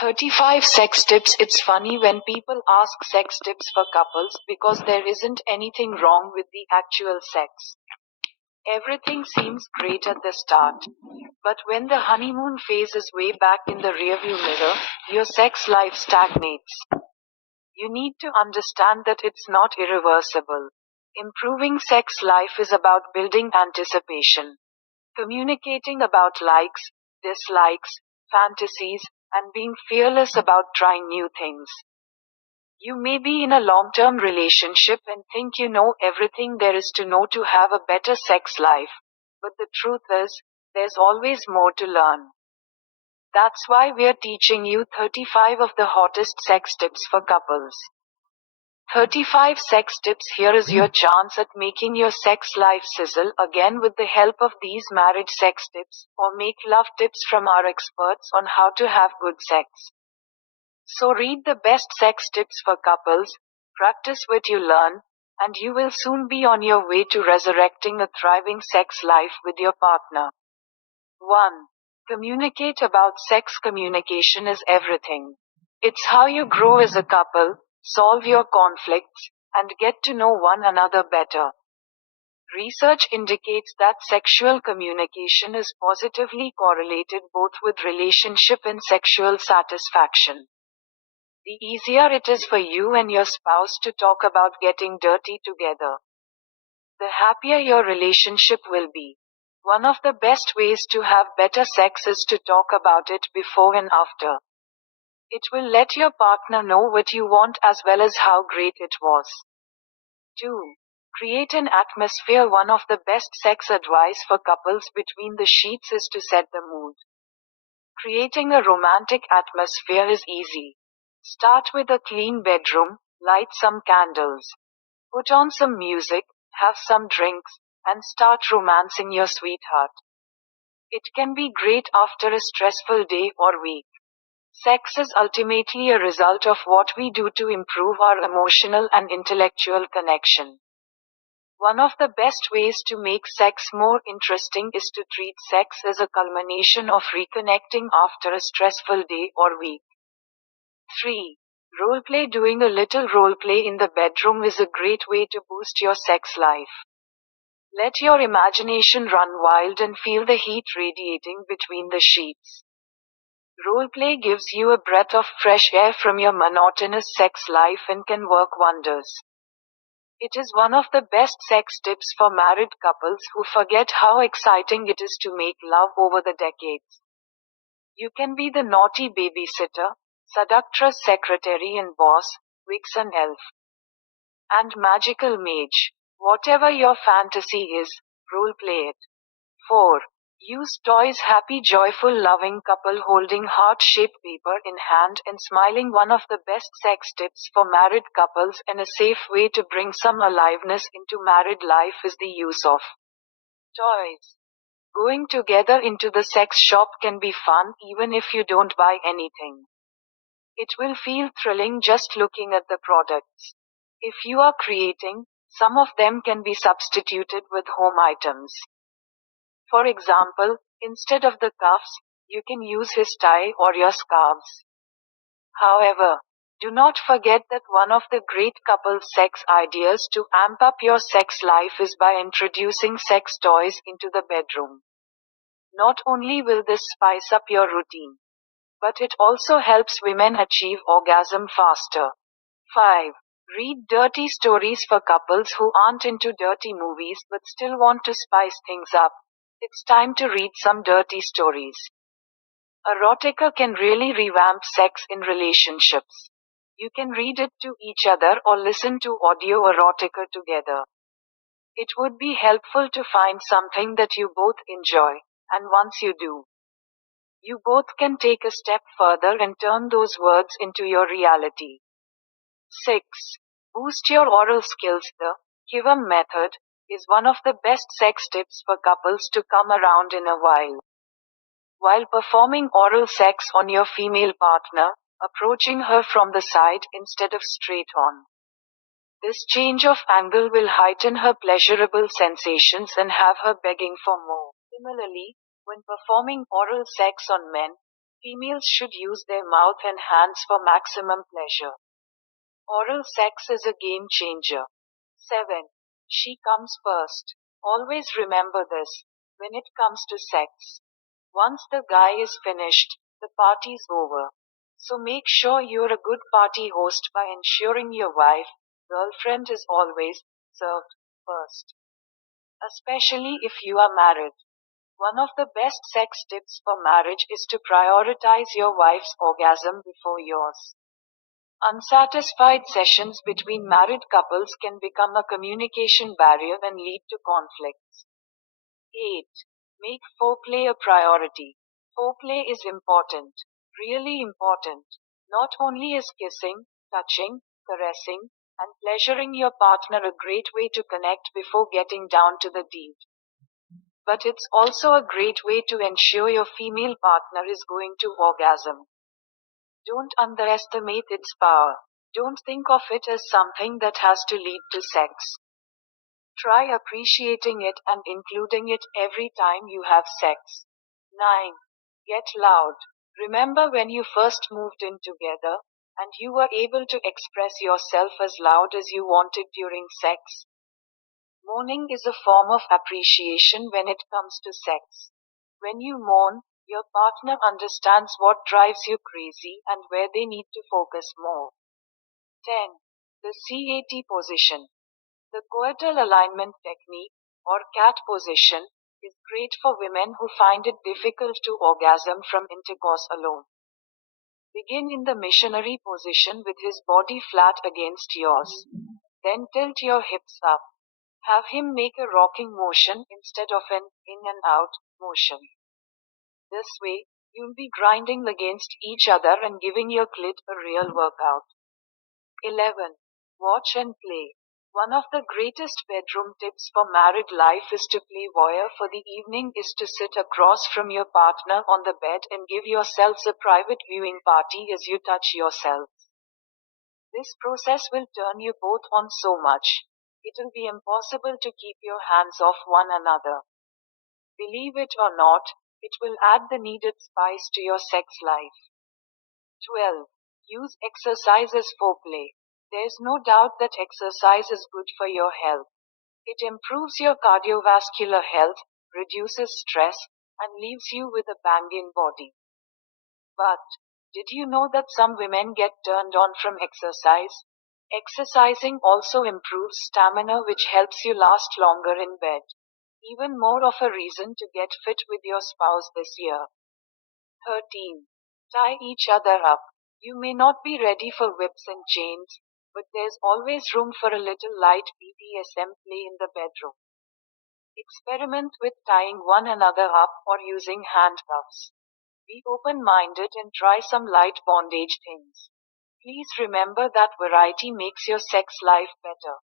35 sex tips. It's funny when people ask sex tips for couples because there isn't anything wrong with the actual sex. Everything seems great at the start. But when the honeymoon phase is way back in the rearview mirror, your sex life stagnates. You need to understand that it's not irreversible. Improving sex life is about building anticipation, communicating about likes, dislikes, fantasies, and being fearless about trying new things. You may be in a long term relationship and think you know everything there is to know to have a better sex life. But the truth is, there's always more to learn. That's why we're teaching you 35 of the hottest sex tips for couples. 35 sex tips. Here is your chance at making your sex life sizzle again with the help of these marriage sex tips, or make love tips from our experts on how to have good sex. So read the best sex tips for couples, practice what you learn, and you will soon be on your way to resurrecting a thriving sex life with your partner. 1. Communicate about sex. Communication is everything. It's how you grow as a couple, solve your conflicts, and get to know one another better. Research indicates that sexual communication is positively correlated both with relationship and sexual satisfaction. The easier it is for you and your spouse to talk about getting dirty together, the happier your relationship will be. One of the best ways to have better sex is to talk about it before and after. It will let your partner know what you want as well as how great it was. 2. Create an atmosphere. One of the best sex advice for couples between the sheets is to set the mood. Creating a romantic atmosphere is easy. Start with a clean bedroom, light some candles, put on some music, have some drinks, and start romancing your sweetheart. It can be great after a stressful day or week. Sex is ultimately a result of what we do to improve our emotional and intellectual connection. One of the best ways to make sex more interesting is to treat sex as a culmination of reconnecting after a stressful day or week. 3. Roleplay. Doing a little roleplay in the bedroom is a great way to boost your sex life. Let your imagination run wild and feel the heat radiating between the sheets. Roleplay gives you a breath of fresh air from your monotonous sex life and can work wonders. It is one of the best sex tips for married couples who forget how exciting it is to make love over the decades. You can be the naughty babysitter, seductress, secretary and boss, vixen, elf, and magical mage. Whatever your fantasy is, roleplay it. 4. Use toys. Happy, joyful, loving couple holding heart-shaped paper in hand and smiling. One of the best sex tips for married couples and a safe way to bring some aliveness into married life is the use of toys. Going together into the sex shop can be fun even if you don't buy anything. It will feel thrilling just looking at the products. If you are creating, some of them can be substituted with home items. For example, instead of the cuffs, you can use his tie or your scarves. However, do not forget that one of the great couple sex ideas to amp up your sex life is by introducing sex toys into the bedroom. Not only will this spice up your routine, but it also helps women achieve orgasm faster. 5. Read dirty stories. For couples who aren't into dirty movies but still want to spice things up, it's time to read some dirty stories. Erotica can really revamp sex in relationships. You can read it to each other or listen to audio erotica together. It would be helpful to find something that you both enjoy, and once you do, you both can take a step further and turn those words into your reality. 6. Boost your oral skills. The Kivam method is one of the best sex tips for couples to come around in a while. While performing oral sex on your female partner, approaching her from the side instead of straight on. This change of angle will heighten her pleasurable sensations and have her begging for more. Similarly, when performing oral sex on men, Females should use their mouth and hands for maximum pleasure. Oral sex is a game changer. 7. She comes first. Always remember this when it comes to sex. Once the guy is finished, the party's over. So make sure you're a good party host by ensuring your wife, girlfriend is always served first. Especially if you are married. One of the best sex tips for marriage is to prioritize your wife's orgasm before yours. Unsatisfied sessions between married couples can become a communication barrier and lead to conflicts. 8. Make foreplay a priority. Foreplay is important, really important. Not only is kissing, touching, caressing, and pleasuring your partner a great way to connect before getting down to the deed, but it's also a great way to ensure your female partner is going to orgasm. Don't underestimate its power. Don't think of it as something that has to lead to sex. Try appreciating it and including it every time you have sex. 9. Get loud. Remember when you first moved in together, and you were able to express yourself as loud as you wanted during sex? Mourning is a form of appreciation when it comes to sex. When you mourn, your partner understands what drives you crazy and where they need to focus more. 10. The CAT position. The coital alignment technique, or cat position, is great for women who find it difficult to orgasm from intercourse alone. Begin in the missionary position with his body flat against yours. Then tilt your hips up. Have him make a rocking motion instead of an in and out motion. This way, you'll be grinding against each other and giving your clit a real workout. 11. Watch and play. One of the greatest bedroom tips for married life is to play voyeur for the evening is to sit across from your partner on the bed and give yourselves a private viewing party as you touch yourselves. This process will turn you both on so much. It'll be impossible to keep your hands off one another. Believe it or not, it will add the needed spice to your sex life. 12. Use exercise as foreplay. There's no doubt that exercise is good for your health. It improves your cardiovascular health, reduces stress, and leaves you with a banging body. But, did you know that some women get turned on from exercise? Exercising also improves stamina, which helps you last longer in bed. Even more of a reason to get fit with your spouse this year. 13. Tie each other up. You may not be ready for whips and chains, but there's always room for a little light BDSM play in the bedroom. Experiment with tying one another up or using handcuffs. Be open-minded and try some light bondage things. Please remember that variety makes your sex life better.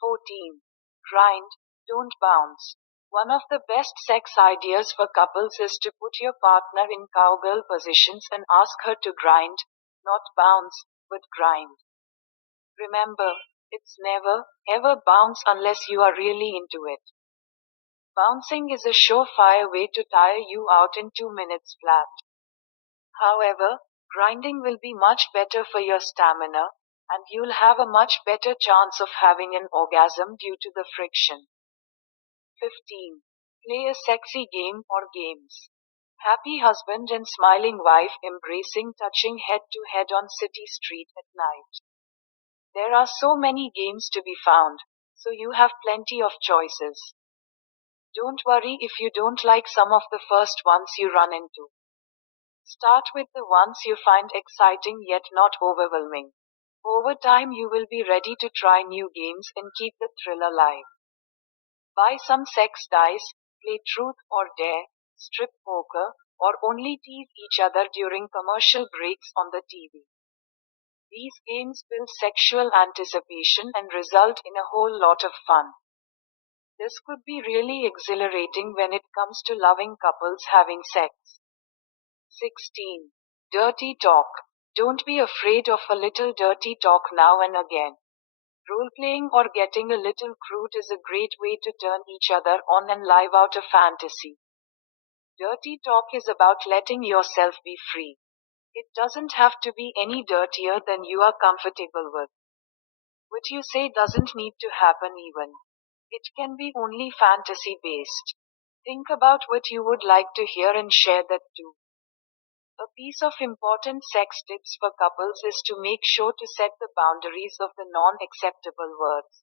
14. Grind, don't bounce. One of the best sex ideas for couples is to put your partner in cowgirl positions and ask her to grind, not bounce, but grind. Remember, it's never, ever bounce unless you are really into it. Bouncing is a surefire way to tire you out in 2 minutes flat. However, grinding will be much better for your stamina, and you'll have a much better chance of having an orgasm due to the friction. 15. Play a sexy game or games. Happy husband and smiling wife embracing, touching head to head on city street at night. There are so many games to be found, so you have plenty of choices. Don't worry if you don't like some of the first ones you run into. Start with the ones you find exciting yet not overwhelming. Over time, you will be ready to try new games and keep the thrill alive. Buy some sex dice, play truth or dare, strip poker, or only tease each other during commercial breaks on the TV. These games build sexual anticipation and result in a whole lot of fun. This could be really exhilarating when it comes to loving couples having sex. 16. Dirty talk. Don't be afraid of a little dirty talk now and again. Role-playing or getting a little crude is a great way to turn each other on and live out a fantasy. Dirty talk is about letting yourself be free. It doesn't have to be any dirtier than you are comfortable with. What you say doesn't need to happen even. It can be only fantasy based. Think about what you would like to hear and share that too. A piece of important sex tips for couples is to make sure to set the boundaries of the non acceptable words.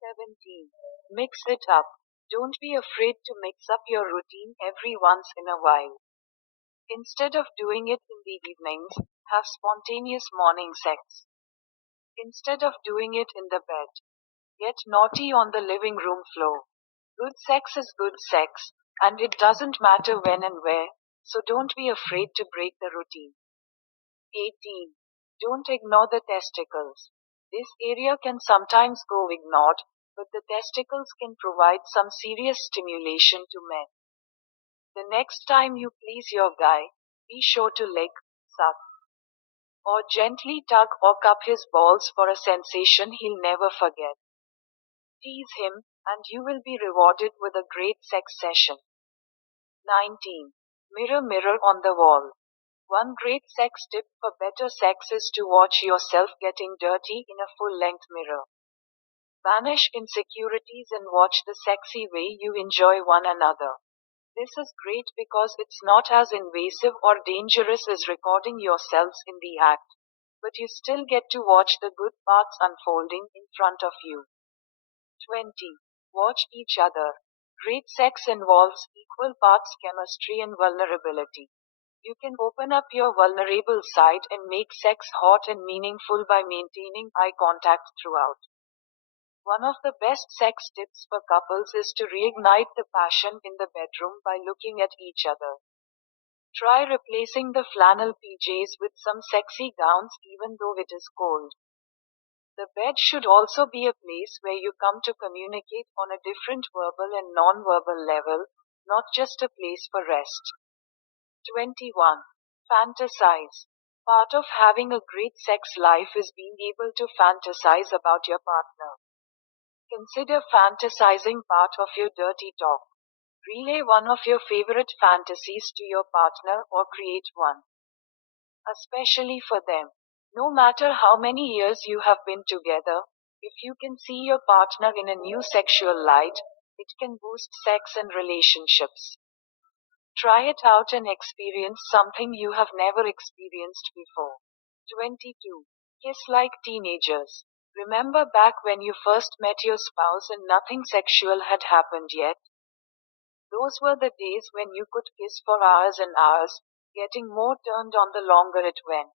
17. Mix it up. Don't be afraid to mix up your routine every once in a while. Instead of doing it in the evenings, have spontaneous morning sex. Instead of doing it in the bed, get naughty on the living room floor. Good sex is good sex, and it doesn't matter when and where, so don't be afraid to break the routine. 18. Don't ignore the testicles. This area can sometimes go ignored, but the testicles can provide some serious stimulation to men. The next time you please your guy, be sure to lick, suck, or gently tug or cup his balls for a sensation he'll never forget. Tease him, and you will be rewarded with a great sex session. 19. Mirror, mirror on the wall. One great sex tip for better sex is to watch yourself getting dirty in a full length mirror. Banish insecurities and watch the sexy way you enjoy one another. This is great because it's not as invasive or dangerous as recording yourselves in the act, but you still get to watch the good parts unfolding in front of you. 20. Watch each other. Great sex involves equal parts chemistry and vulnerability. You can open up your vulnerable side and make sex hot and meaningful by maintaining eye contact throughout. One of the best sex tips for couples is to reignite the passion in the bedroom by looking at each other. Try replacing the flannel PJs with some sexy gowns even though it is cold. The bed should also be a place where you come to communicate on a different verbal and non-verbal level, not just a place for rest. 21. Fantasize. Part of having a great sex life is being able to fantasize about your partner. Consider fantasizing part of your dirty talk. Relay one of your favorite fantasies to your partner or create one, especially for them. No matter how many years you have been together, if you can see your partner in a new sexual light, it can boost sex and relationships. Try it out and experience something you have never experienced before. 22. Kiss like teenagers. Remember back when you first met your spouse and nothing sexual had happened yet? Those were the days when you could kiss for hours and hours, getting more turned on the longer it went.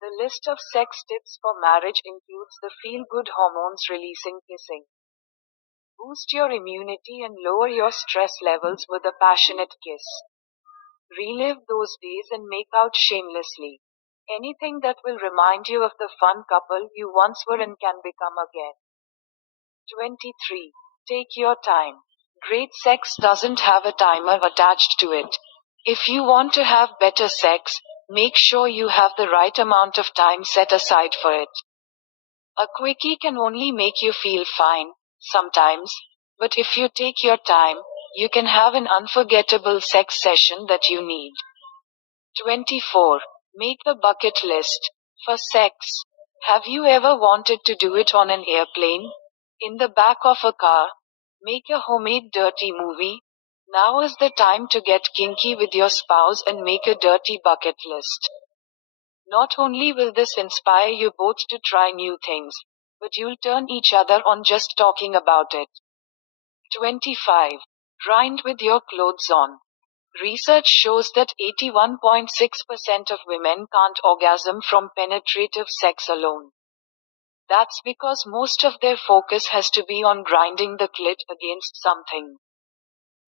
The list of sex tips for marriage includes the feel-good hormones releasing kissing. Boost your immunity and lower your stress levels with a passionate kiss. Relive those days and make out shamelessly. Anything that will remind you of the fun couple you once were and can become again. 23. Take your time. Great sex doesn't have a timer attached to it. If you want to have better sex, make sure you have the right amount of time set aside for it. A quickie can only make you feel fine, sometimes, but if you take your time, you can have an unforgettable sex session that you need. 24. Make a bucket list. For sex. Have you ever wanted to do it on an airplane? In the back of a car? Make a homemade dirty movie? Now is the time to get kinky with your spouse and make a dirty bucket list. Not only will this inspire you both to try new things, but you'll turn each other on just talking about it. 25. Grind with your clothes on. Research shows that 81.6% of women can't orgasm from penetrative sex alone. That's because most of their focus has to be on grinding the clit against something.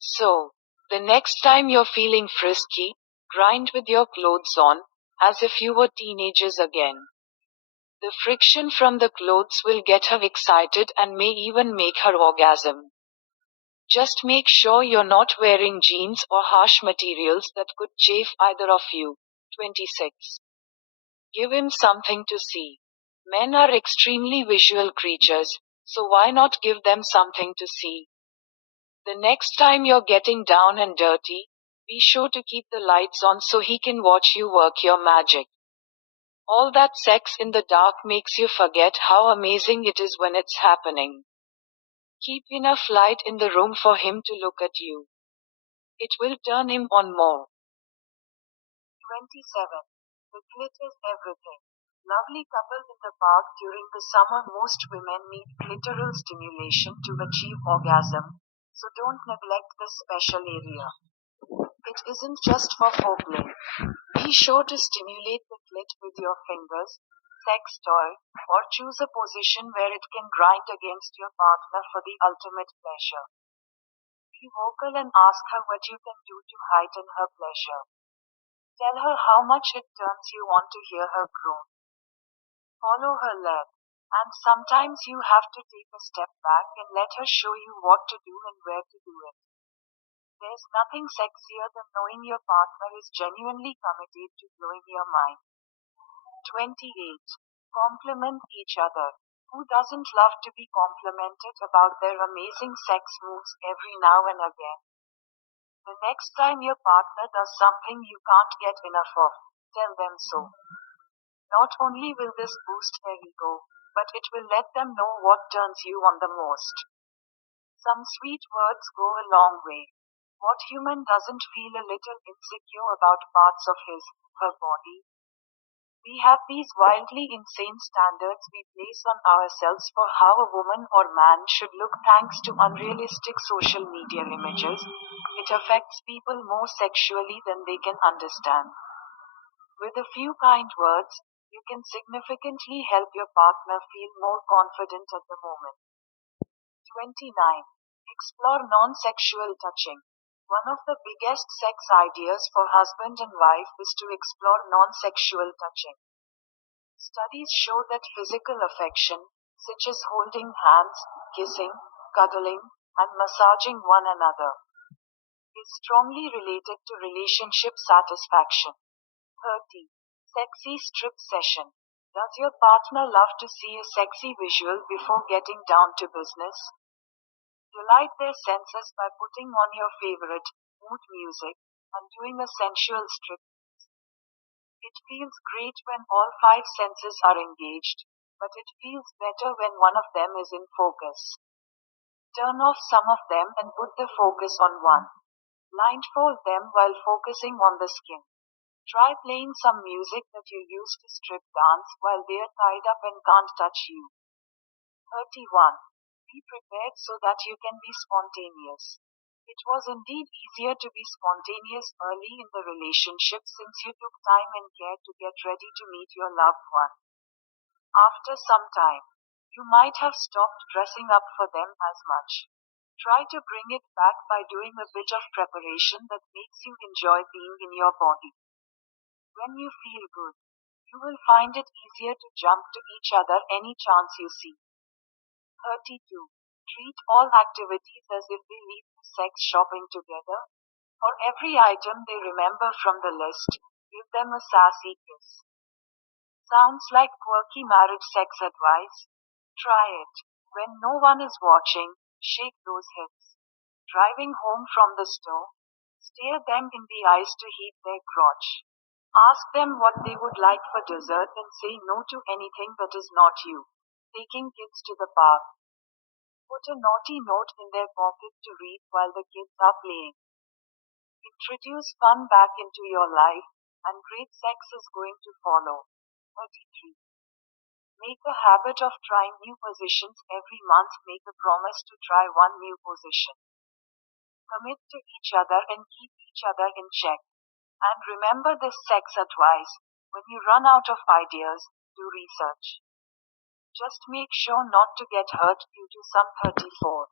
So, the next time you're feeling frisky, grind with your clothes on, as if you were teenagers again. The friction from the clothes will get her excited and may even make her orgasm. Just make sure you're not wearing jeans or harsh materials that could chafe either of you. 26. Give him something to see. Men are extremely visual creatures, so why not give them something to see? The next time you're getting down and dirty, Be sure to keep the lights on so he can watch you work your magic. All that sex in the dark makes you forget how amazing it is when it's happening. Keep enough light in the room for him to look at you. It will turn him on more. 27. The clit is everything. Lovely couple in the park during the summer. Most women need clitoral stimulation to achieve orgasm, so don't neglect this special area. It isn't just for foreplay. Be sure to stimulate the clit with your fingers, sex toy, or choose a position where it can grind against your partner for the ultimate pleasure. Be vocal and ask her what you can do to heighten her pleasure. Tell her how much it turns you on to hear her groan. Follow her lead. And sometimes you have to take a step back and let her show you what to do and where to do it. There's nothing sexier than knowing your partner is genuinely committed to blowing your mind. 28. Compliment each other. Who doesn't love to be complimented about their amazing sex moves every now and again? The next time your partner does something you can't get enough of, tell them so. Not only will this boost their ego, but it will let them know what turns you on the most. Some sweet words go a long way. What human doesn't feel a little insecure about parts of his, her body? We have these wildly insane standards we place on ourselves for how a woman or man should look thanks to unrealistic social media images. It affects people more sexually than they can understand. With a few kind words, you can significantly help your partner feel more confident at the moment. 29. Explore non-sexual touching. One of the biggest sex ideas for husband and wife is to explore non-sexual touching. Studies show that physical affection, such as holding hands, kissing, cuddling, and massaging one another, is strongly related to relationship satisfaction. 30. Sexy strip session. Does your partner love to see a sexy visual before getting down to business? Delight their senses by putting on your favorite mood music and doing a sensual strip. It feels great when all five senses are engaged, but it feels better when one of them is in focus. Turn off some of them and put the focus on one. Blindfold them while focusing on the skin. Try playing some music that you use to strip dance while they're tied up and can't touch you. 31. Be prepared so that you can be spontaneous. It was indeed easier to be spontaneous early in the relationship since you took time and care to get ready to meet your loved one. After some time, you might have stopped dressing up for them as much. Try to bring it back by doing a bit of preparation that makes you enjoy being in your body. When you feel good, you will find it easier to jump to each other any chance you see. 32. Treat all activities as if they lead to sex shopping together. For every item they remember from the list, give them a sassy kiss. Sounds like quirky marriage sex advice? Try it. When no one is watching, shake those hips. Driving home from the store, stare them in the eyes to heat their crotch. Ask them what they would like for dessert and say no to anything that is not you. Taking kids to the park. Put a naughty note in their pocket to read while the kids are playing. Introduce fun back into your life, and great sex is going to follow. 33. Make a habit of trying new positions every month. Make a promise to try one new position. Commit to each other and keep each other in check. And remember this sex advice: when you run out of ideas, do research. Just make sure not to get hurt due to some 34.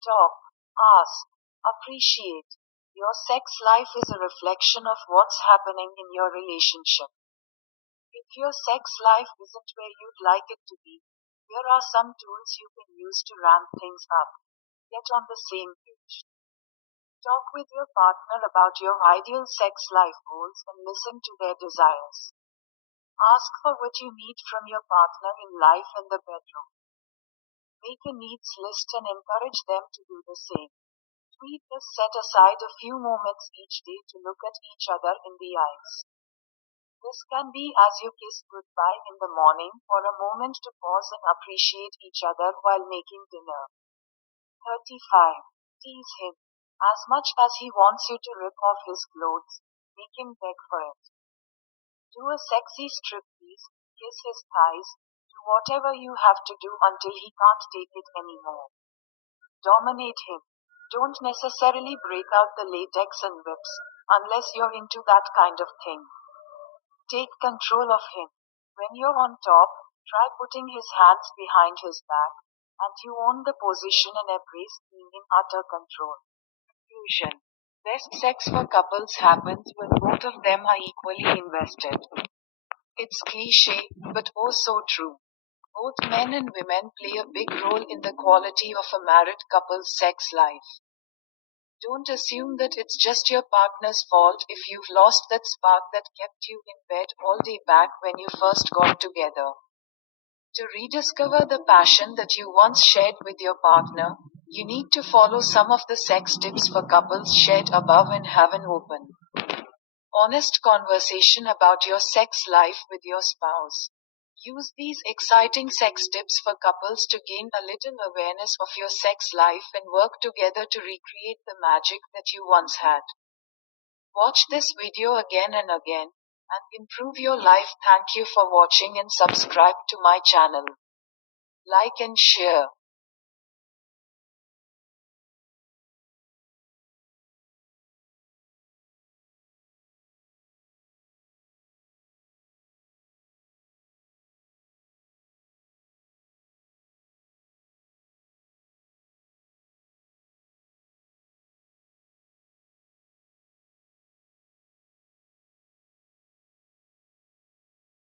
Talk, ask, appreciate. Your sex life is a reflection of what's happening in your relationship. If your sex life isn't where you'd like it to be, here are some tools you can use to ramp things up. Get on the same page. Talk with your partner about your ideal sex life goals and listen to their desires. Ask for what you need from your partner in life and the bedroom. Make a needs list and encourage them to do the same. We just set aside a few moments each day to look at each other in the eyes. This can be as you kiss goodbye in the morning, or a moment to pause and appreciate each other while making dinner. 35. Tease him. As much as he wants you to rip off his clothes, make him beg for it. Do a sexy striptease, kiss his thighs, do whatever you have to do until he can't take it anymore. Dominate him. Don't necessarily break out the latex and whips, unless you're into that kind of thing. Take control of him. When you're on top, try putting his hands behind his back, and you own the position and embrace being in utter control. Conclusion. Best sex for couples happens when both of them are equally invested. It's cliche, but oh so true. Both men and women play a big role in the quality of a married couple's sex life. Don't assume that it's just your partner's fault if you've lost that spark that kept you in bed all day back when you first got together. To rediscover the passion that you once shared with your partner, you need to follow some of the sex tips for couples shared above and have an open, honest conversation about your sex life with your spouse. Use these exciting sex tips for couples to gain a little awareness of your sex life and work together to recreate the magic that you once had. Watch this video again and again and improve your life. Thank you for watching and subscribe to my channel. Like and share.